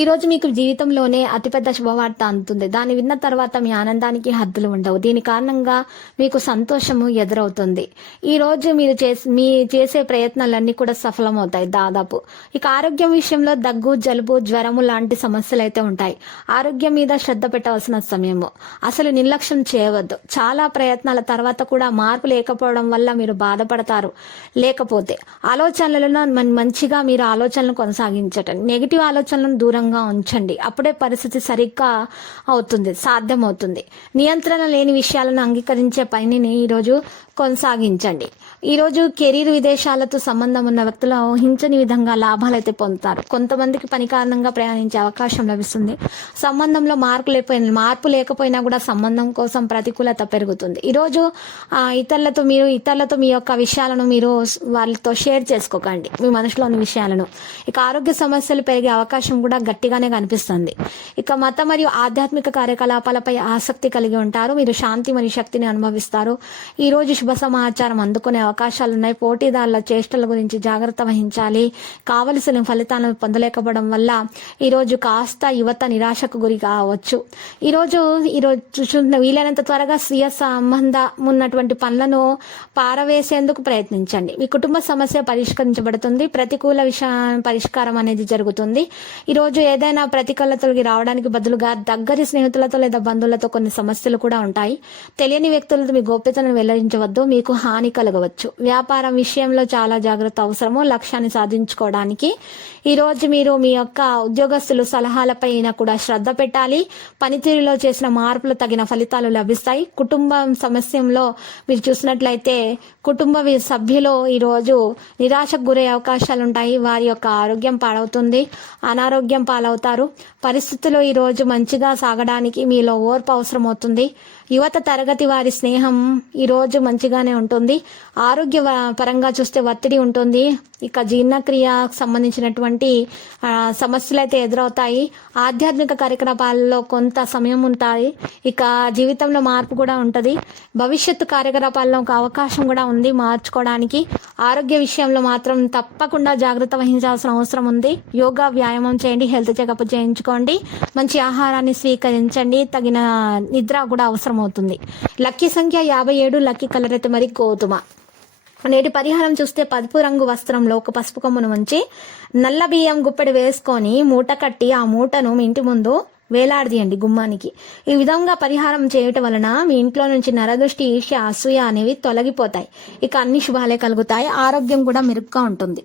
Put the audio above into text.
ఈ రోజు మీకు జీవితంలోనే అతిపెద్ద శుభవార్త అందుతుంది. దాన్ని విన్న తర్వాత మీ ఆనందానికి హద్దులు ఉండవు. దీని కారణంగా మీకు సంతోషము ఎదురవుతుంది. ఈ రోజు మీరు చేసి మీ చేసే ప్రయత్నాలన్నీ కూడా సఫలమవుతాయి దాదాపు. ఇక ఆరోగ్యం విషయంలో దగ్గు జలుబు జ్వరము లాంటి సమస్యలు అయితే ఉంటాయి. ఆరోగ్యం మీద శ్రద్ధ పెట్టవలసిన సమయము. అసలు నిర్లక్ష్యం చేయవద్దు. చాలా ప్రయత్నాల తర్వాత కూడా మార్పు లేకపోవడం వల్ల మీరు బాధపడతారు. లేకపోతే ఆలోచనలను మంచిగా మీరు ఆలోచనలు కొనసాగించటం నెగిటివ్ ఆలోచనలను దూరంగా ఉంచండి. అప్పుడే పరిస్థితి సరిగ్గా అవుతుంది సాధ్యమవుతుంది. నియంత్రణ లేని విషయాలను అంగీకరించే పనిని ఈరోజు కొనసాగించండి. ఈరోజు కెరీర్ విదేశాలతో సంబంధం ఉన్న వ్యక్తులు ఊహించని విధంగా లాభాలు అయితే పొందుతారు. కొంతమందికి పని కారణంగా ప్రయాణించే అవకాశం లభిస్తుంది. సంబంధంలో మార్పు లేకపోయిన మార్పు లేకపోయినా కూడా సంబంధం కోసం ప్రతికూలత పెరుగుతుంది. ఈరోజు ఇతరులతో మీరు ఇతరులతో మీ యొక్క విషయాలను మీరు వాళ్ళతో షేర్ చేసుకోకండి. మీ మనసులోని విషయాలను. ఇక ఆరోగ్య సమస్యలు పెరిగే అవకాశం కూడా గట్టిగానే కనిపిస్తుంది. ఇక మత మరియు ఆధ్యాత్మిక కార్యకలాపాలపై ఆసక్తి కలిగి ఉంటారు. మీరు శాంతి మరియు శక్తిని అనుభవిస్తారు. ఈరోజు శుభ సమాచారం అందుకునే అవకాశాలు ఉన్నాయి పోటీదారుల చేష్టల గురించి జాగ్రత్త వహించాలి. కావలసిన ఫలితాలను పొందలేకపోవడం వల్ల ఈరోజు కాస్త యువత నిరాశకు గురి కావచ్చు. ఈరోజు ఈరోజు వీలైనంత త్వరగా స్వీయ సంబంధం ఉన్నటువంటి పనులను పారవేసేందుకు ప్రయత్నించండి. మీ కుటుంబ సమస్య పరిష్కరించబడుతుంది. ప్రతికూల విష పరిష్కారం అనేది జరుగుతుంది. ఈరోజు ఏదైనా ప్రతికూలతలకి రావడానికి బదులుగా దగ్గరి స్నేహితులతో లేదా బంధువులతో కొన్ని సమస్యలు కూడా ఉంటాయి. తెలియని వ్యక్తులతో మీ గోప్యతను వెల్లడించవద్దు. మీకు హాని కలగవచ్చు వ్యాపారం విషయంలో చాలా జాగ్రత్త అవసరము లక్ష్యాన్ని సాధించుకోవడానికి. ఈ రోజు మీరు మీ యొక్క ఉద్యోగస్తులు సలహాలపైన కూడా శ్రద్ధ పెట్టాలి. పనితీరులో చేసిన మార్పులు తగిన ఫలితాలు లభిస్తాయి. కుటుంబం సమస్యలో మీరు చూసినట్లయితే కుటుంబ సభ్యులు ఈరోజు నిరాశకు గురే అవకాశాలు ఉంటాయి. వారి యొక్క ఆరోగ్యం పాడవుతుంది. అనారోగ్యం పాలవుతారు. పరిస్థితులు ఈరోజు మంచిగా సాగడానికి మీలో ఓర్పు అవసరం అవుతుంది యువత తరగతి వారి స్నేహం ఈరోజు మంచిగానే ఉంటుంది. ఆరోగ్య వ- పరంగా చూస్తే ఒత్తిడి ఉంటుంది. ఇక జీర్ణక్రియకు సంబంధించినటువంటి సమస్యలు అయితే ఎదురవుతాయి. ఆధ్యాత్మిక కార్యకలాపాలలో కొంత సమయం ఉంటాయి ఇక జీవితంలో మార్పు కూడా ఉంటుంది. భవిష్యత్తు కార్యకలాపాల్లో ఒక అవకాశం కూడా ఉంది మార్చుకోవడానికి. ఆరోగ్య విషయంలో మాత్రం తప్పకుండా జాగ్రత్త వహించాల్సిన అవసరం ఉంది. యోగా వ్యాయామం చేయండి హెల్త్ చెకప్ చేయించుకోండి. మంచి ఆహారాన్ని స్వీకరించండి. తగిన నిద్ర కూడా అవసరం అవుతుంది లక్కీ సంఖ్య యాభై ఏడు లక్కీ కలర్ అయితే మరి గోధుమ. నేటి పరిహారం చూస్తే పసుపు రంగు వస్త్రంలో ఒక పసుపు కొమ్మును ఉంచి నల్ల బియ్యం గుప్పెడు వేసుకొని మూట కట్టి ఆ మూటను మీ ఇంటి ముందు వేలాడదీయండి గుమ్మానికి. ఈ విధంగా పరిహారం చేయటం వలన మీ ఇంట్లో నుంచి నరదృష్టి ఈర్ష్య అసూయ అనేవి తొలగిపోతాయి. ఇక అన్ని శుభాలే కలుగుతాయి. ఆరోగ్యం కూడా మెరుగ్గా ఉంటుంది.